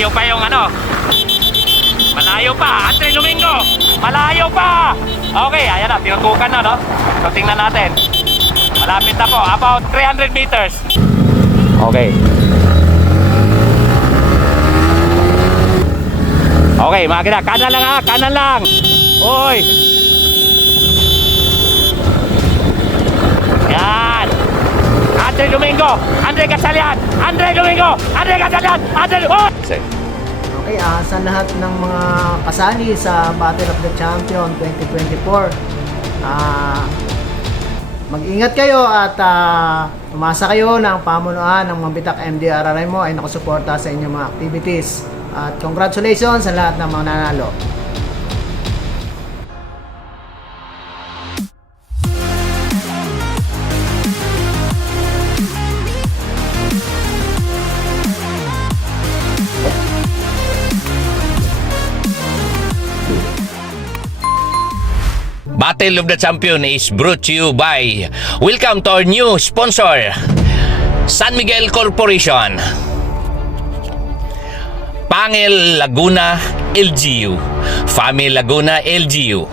Malayo pa yung ano. Malayo pa. Andre Domingo. Malayo pa. Okay, ayan na. Tinutukan na, no? So, tingnan natin. Malapit na po. About 300 meters. Okay. Okay, makina. Kanan lang ha. Kanan lang. Uy. Yan. Andre Domingo. Andre Gatchalian. Andre Domingo. Andre Gatchalian. Andre Domingo. Okay, sa lahat ng mga kasali sa Battle of the Champion 2024, mag-ingat kayo at umasa kayo ng pamunuan ng mga bitak MDRRI mo ay nakasuporta sa inyong mga activities. At congratulations sa lahat ng mga nanalo. Battle of the Champion is brought to you by welcome to our new sponsor, San Miguel Corporation, Pangil Laguna LGU, Fami Laguna LGU,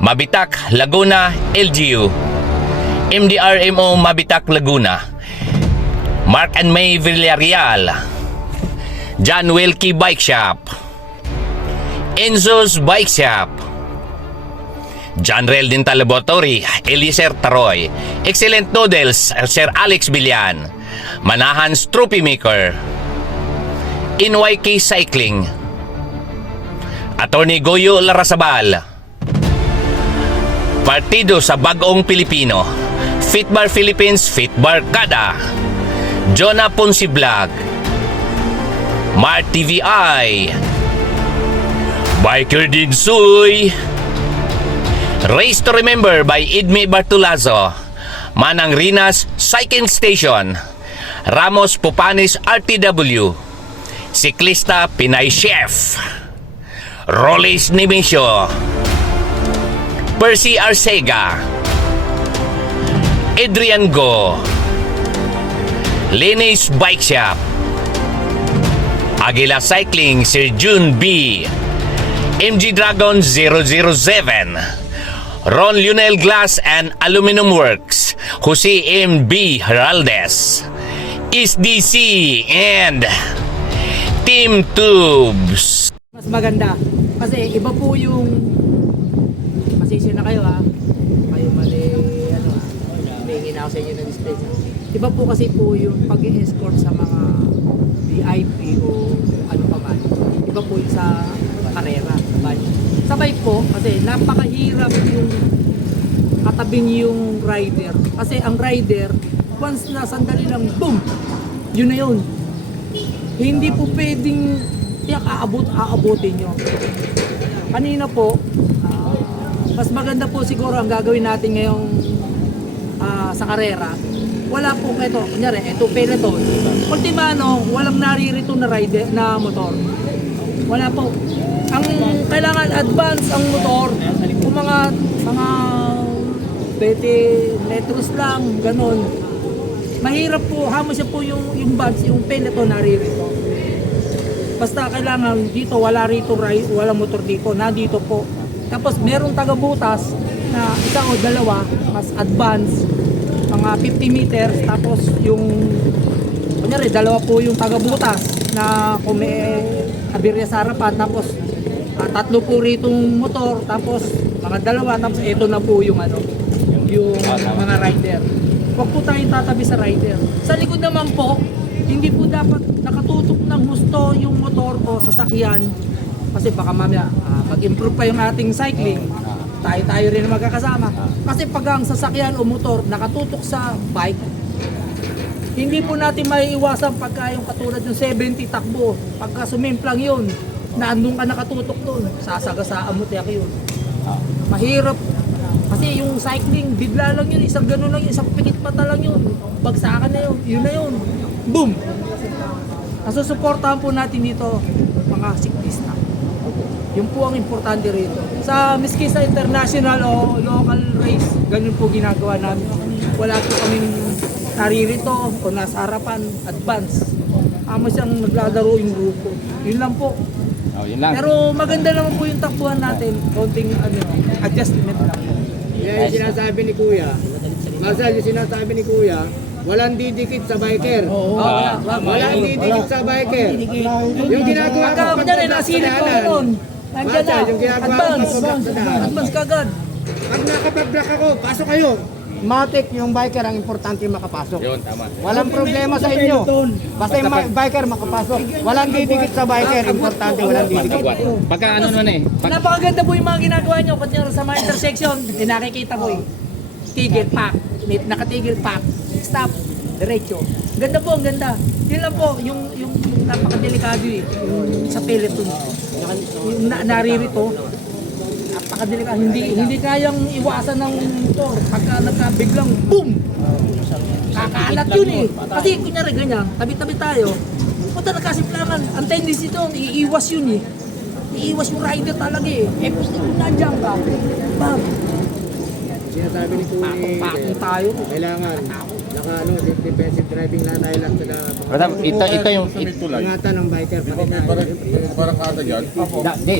Mabitak Laguna LGU, MDRMO Mabitak Laguna, Mark and May Villarreal, John Wilkie Bike Shop, Enzo's Bike Shop, John Rel Dental Laboratory, Eliezer Taroy, Excellent Noodles, Sir Alex Bilian, Manahan's Trophy Maker, NYK Cycling, Attorney Goyo Larrazabal, Partido sa Bagong Pilipino, Fitbar Philippines, Fitbar Kada, Jonah Ponce Vlog, Mart TVI, Biker Dinsoy, Race to Remember by Idme Bartulazo, Manang Rinas Cycling Station, Ramos Pupanis RTW, Siklista Pinay Chef, Rollis Nemesio, Percy Arcega, Adrian Go, Lenis Bike Shop, Aguila Cycling Sir June B, MG Dragon 007, Ron Lionel Glass and Aluminum Works, Jose M.B. Heraldes, SDC, and Team Tubes. Mas maganda kasi iba po yung pasensya na kayo kayo mali humingi na ako sa inyo ng display. Iba po kasi po yung pag-escort sa mga VIP o ano pa man. Iba po yung sa karera. Sabay po kasi napakahirap yung katabing yung rider. Kasi ang rider, once na sandali lang, boom! Yun na yun. Hindi po pwedeng aabutin nyo. Kanina po, mas maganda po siguro ang gagawin natin ngayong sa karera. Wala po ito, kunyari, ito peloton. Ultimano, walang naririto na rider na motor. Wala po. Ang kailangan advance ang motor kung mga 20 metros lang, ganun. Mahirap po, hamo siya po yung buds, yung peloton naririto. Basta kailangan dito, wala rito, walang motor dito, na dito po. Tapos merong taga-butas na isa o dalawa, mas advance, mga 50 meters, tapos yung, kunyari, dalawa po yung taga-butas na kung may abirya sa harapan, tapos tatlo po ritong motor, tapos mga dalawa, tapos ito na po yung yung mga rider. Huwag po tayong tatabi sa rider. Sa likod naman po, hindi po dapat nakatutok ng husto yung motor o sasakyan, kasi baka mamaya mag-improve pa yung ating cycling, tayo rin magkakasama. Kasi pag ang sasakyan o motor nakatutok sa bike, hindi po natin maiiwasan pagka yung katulad ng 70 takbo, pagka sumimplang yun, na andun ka nakatutok doon, sasagasaan mo tiyak yun. Mahirap. Kasi yung cycling, bigla lang yun, isang gano'n lang yun, isang pikit mata lang yun. Bagsakan na yun na yun. Boom! Nasusuportahan po natin dito, mga siklista. Yun po ang importante rito. Sa miski sa international o local race, ganun po ginagawa namin. Wala po kaming naririto o nasa harapan, advance. amo siyang naglalaro yung grupo. Yun lang po. Oh, yun lang. Pero maganda naman po yung takbuhan natin. Konting adjustment lang po. Yan yung sinasabi ni Kuya. Marcel, yung sinasabi ni Kuya, walang didikit sa biker. Walang didikit sa biker. Yung ginagawa ko Pagka dyan, nasilip ko noon. Nandiyan na. Yung ginagawa ko Advance. Advance kagad. Pag nakapag-block ako, pasok kayo. Matik yung biker ang importante makapasok. Yun, tama. Walang problema sa inyo. Basta yung biker makapasok. Walang didikit sa biker, importante walang didikit. Pagka ano nun eh. Napakaganda po yung mga ginagawa nyo. Pati sa mga intersection, nakikita po tigil, pack. Nakatigil, pack. Stop. Diretso. Ganda po, ang ganda. Yun lang po, yung napakadelikado yung sa peloton. Yung naririto, napakadelikado. Hindi kayang iwasan ng motor. Pagka nagkabiglang, boom! Kakaalat yun eh. Kasi kunyari ganyan, tabi-tabi tayo. Punta nagkasimplangan. Ang tendency doon, iiwas yun eh. Iiwas yung rider talaga eh. Kung nandiyan ka, bam! Sinasabi ni Kuya, Pakong tayo. kailangan defensive driving na tayo lang Madam, ito yung... ingatan ng biker. Parang kada dyan.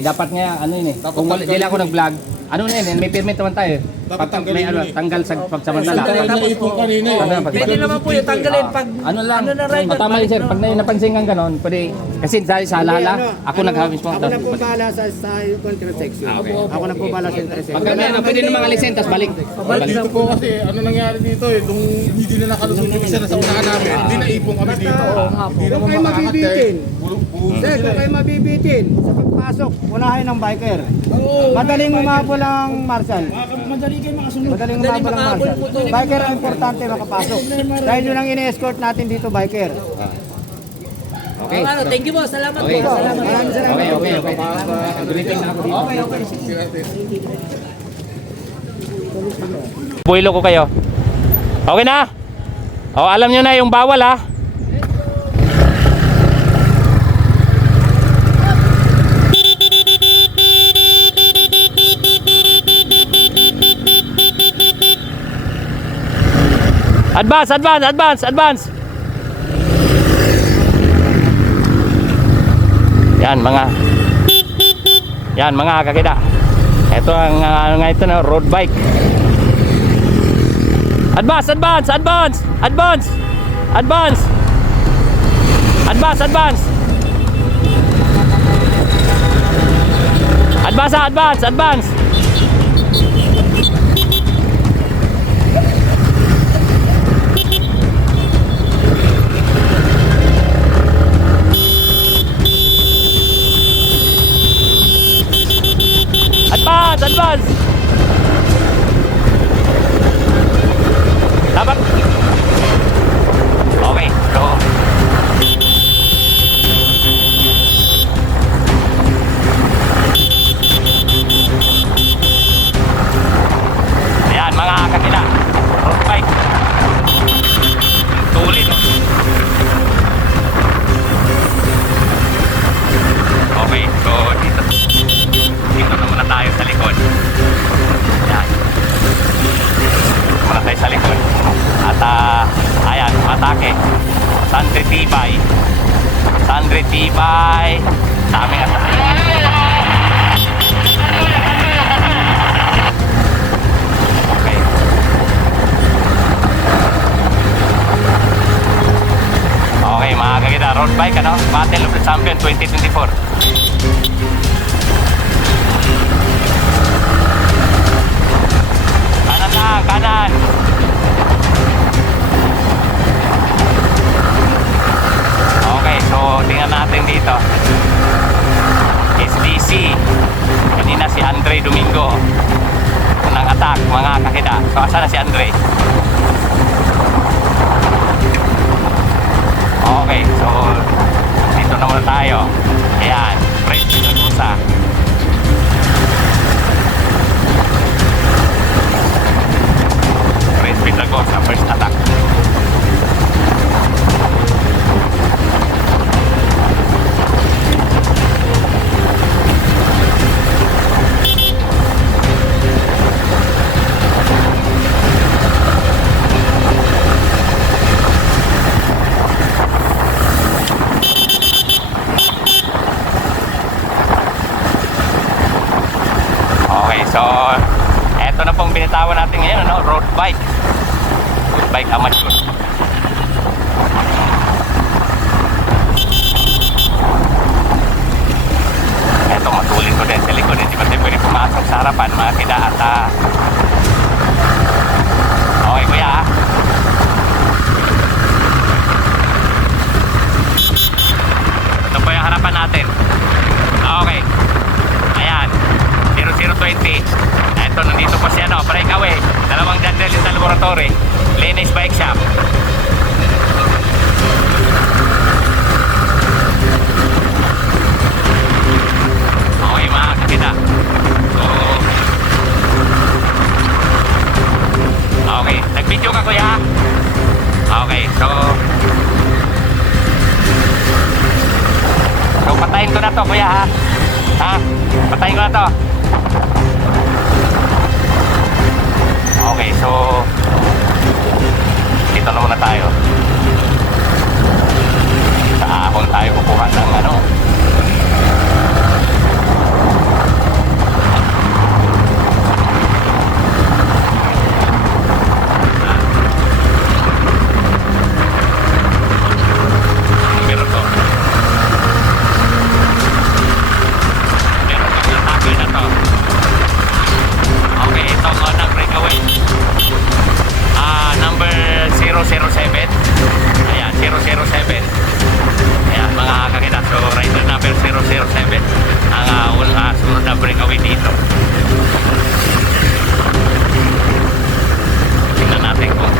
dapat nga ano yun eh. Kung wala, di lang ako nag-vlog, ano na yun, may permit naman tayo. Dapat tanggalin may ano, yun eh. tanggal sa pagsamantala. Naipon kanina eh. Pwede naman po yung tanggalin pag Ano lang, na rider. tama yun sir, pag napansin kang ganon, pwede, kasi dahil sa alala, ako naghamis mo. Ako na po bala sa intersection. Ako na po bala sa intersection. Pag kami, pwede namang alisin, tas balik. Dito po kasi, ano nangyari dito eh, nung hindi na nakalusot yung isa na sa unahan namin, hindi naipon kami dito. Hindi Kung naman kayo makakat eh. mabibitin, sir, kung kayo mabibitin, sa pagpasok, unahin ng biker. Madaling umabol ang marshal. Madaling umabol ang marshal. Biker ang importante makapasok. Dahil yun ang ini-escort natin dito, biker. Okay. Thank you po. Salamat Okay. po. Salamat. Maraming salamat. Okay. Briefing na ako dito. Builo ko kayo. Okay na? O, alam nyo na yung bawal ha. Advance. Yan mga kakida. Ito ang ito na road bike. Advance. Advance. Dapat. Okay, go. Ayan, mga kakila. Road bike. Tuloy, no? Okay, so dito na muna tayo sa likod. Ayan. Muna tayo sa likod. At ayan, atake. Sandre Tibay. Daming atake. Okay. Okay, mga kagita, road bike, ano? Battle of the Champion 2024. Kanan. Okay, so tingnan natin dito. SDC. Kanina si Andre Domingo. Unang attack, mga kakida. So asa na si Andre? Okay, so dito na muna tayo. Ayan, French Lagusa. Speed Lagosa, first attack. so eto na pong binitawan natin ngayon, ano, road bike. Road bike amateur. Eto, matulin ko din sa likod. Hindi ba tayo pwede pumasok sa harapan, mga kida at okay, kuya, ah. Ito po yung harapan natin. Okay. Ayan. 0020. Ito, nandito po siya, no? Breakaway. Dalawang John Dental Laboratory. Linis Bike Shop. Okay, mga kakita. So, okay. Nag-video ka, kuya? Okay, so patayin ko na to, kuya, ha? Ha? Patayin ko na to. Okay, so dito na muna tayo. Sa ahon tayo kukuha ng ano. Meron to. Okay, ito ang unang breakaway. Number 007. Ayan, 007. Ayan, mga kakita. So, rider number 007 ang sunod na breakaway dito. Tingnan natin kung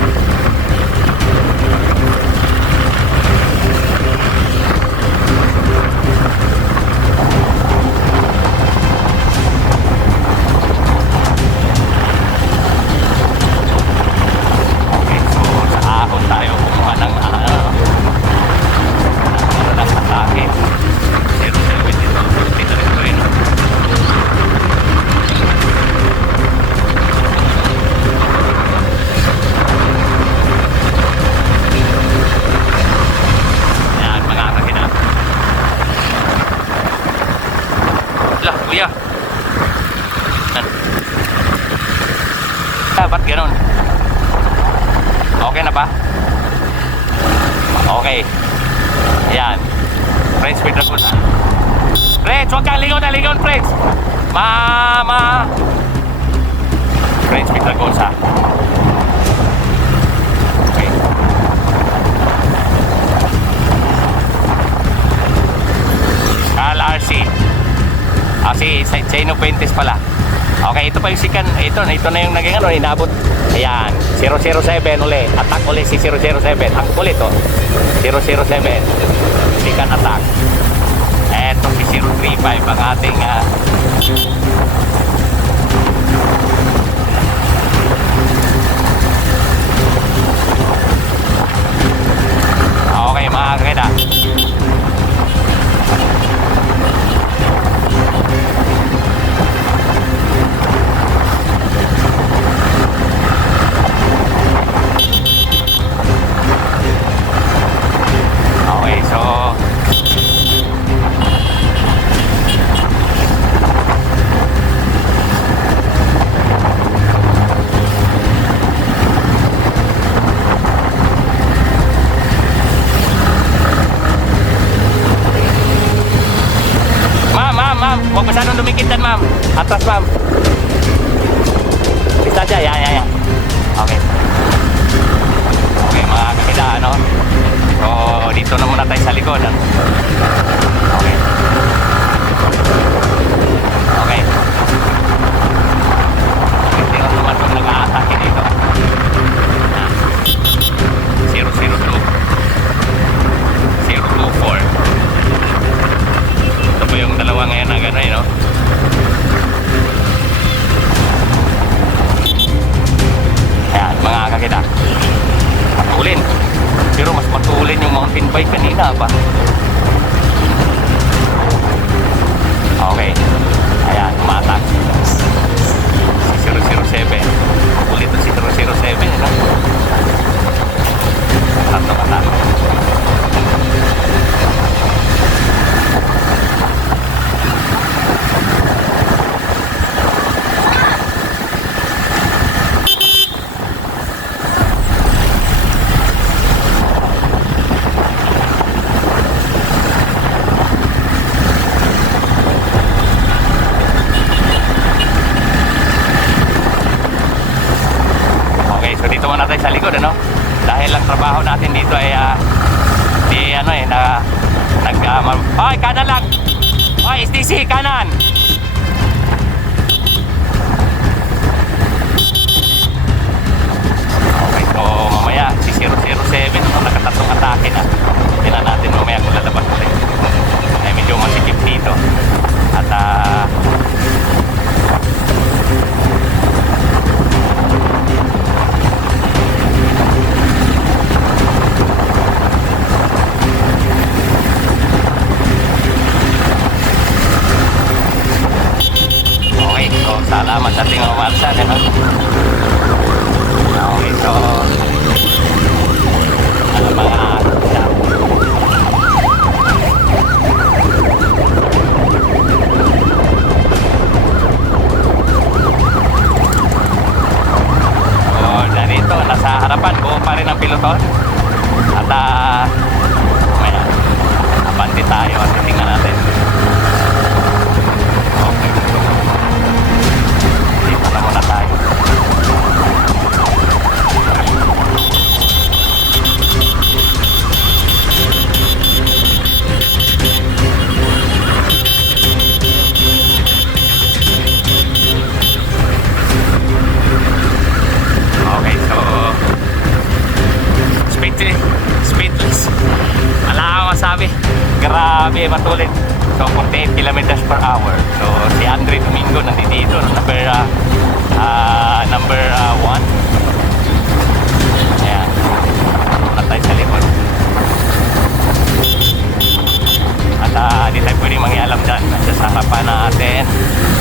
tayo kumuha ng ng atake. 070 dito. 50 na rin rin. Ayan, mga kakina. Lah, kuya. Ba't ganun? Okay na ba? Okay. Ayan. Friends with the good. Friends, huwag kang lingon, friends. Friends with the good, ha? Okay. RC. Si Ino Puentes pala. Okay, ito pa yung sikan. Ito na yung naging ano, inabot. Ayan, 007 uli. Attack uli si 007. Ang kulit, oh. 007. Sikan attack. Eto si 035 ang ating okay, mga kakita. Okay, so ma'am, huwag masyadong dumikit dyan, ma'am. Atras, ma'am. Bisa dyan, yan. Okay. Okay, mga kakita, ano? So, dito na muna tayo sa likod, ano? Okay. Okay. Tingnan naman kung nag-aatake dito. 002. 024. Ito po yung dalawa ngayon na gano'n, no? Ayan, mga kakita. Matulin. Pero mas matulin yung mountain bike kanina pa. Okay. Ayan, umatak. Si 007. Ulit si 007, no? Tato atak. trabaho natin dito ay Oy, kanan lang. Oy, STC, kanan. Okay, so mamaya si 007 nakatatlong atake na. Tingnan natin mamaya kung lalabas ulit. Ay medyo masikip dito. At okay, so salamat sa ating mga marsan. Okay, so mga narito, nasa harapan buo pa rin ang piloton. At may abante tayo at tingnan natin. Okay. Dito na muna tayo. Okay, so speedless. Wala akong masabi. Grabe, matulit. So 48 kilometers per hour. So si Andre Domingo nandito, number 1. Ayan. Natay sa likod. At di tayo pwede mangialam dyan. Nasa sa harapan natin.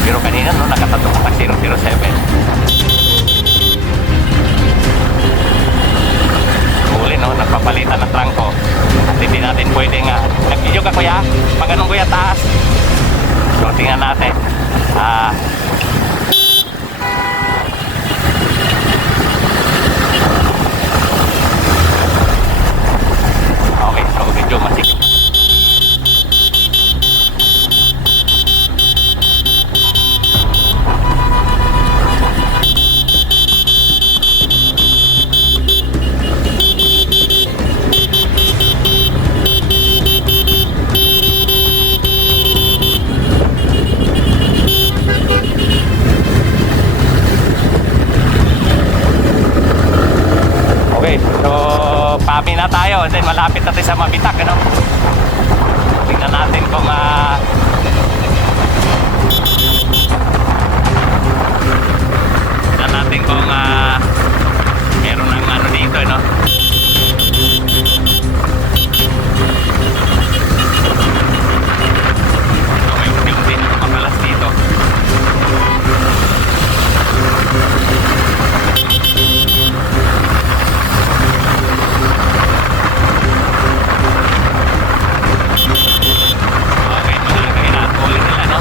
Pero kanina nakatatok ang 007. Huli nagpapalitan ng trangko at hindi natin pwedeng nag-video ka kuya pag anong kuya taas, so tingnan natin okay, so medyo masikip. Okay, so pami na tayo. Then malapit natin sa Mabitak, ano? Tingnan natin kung meron ng ano dito, no? So may unti-unti na kumakalas dito. Okay, mga kailangan nila, no?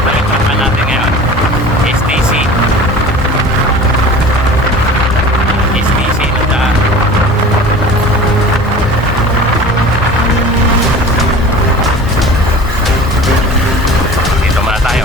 Nakikita natin ngayon STC na dito muna tayo.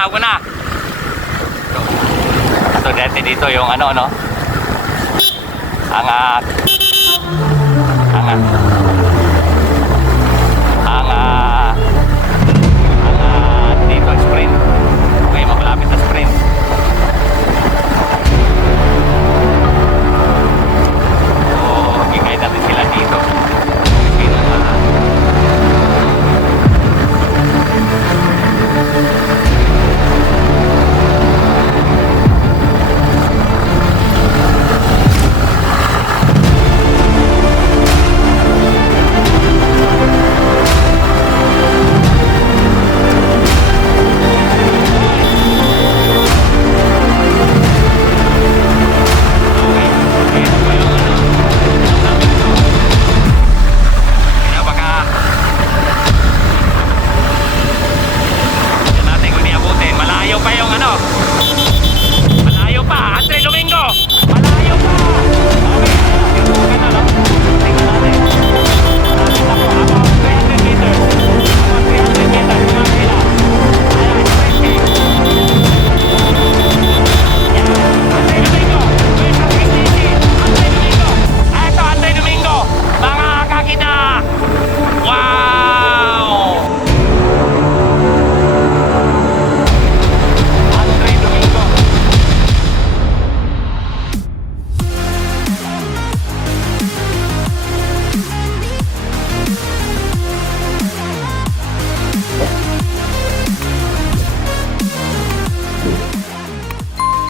Wag mo na. So dito yung ano, no? Ang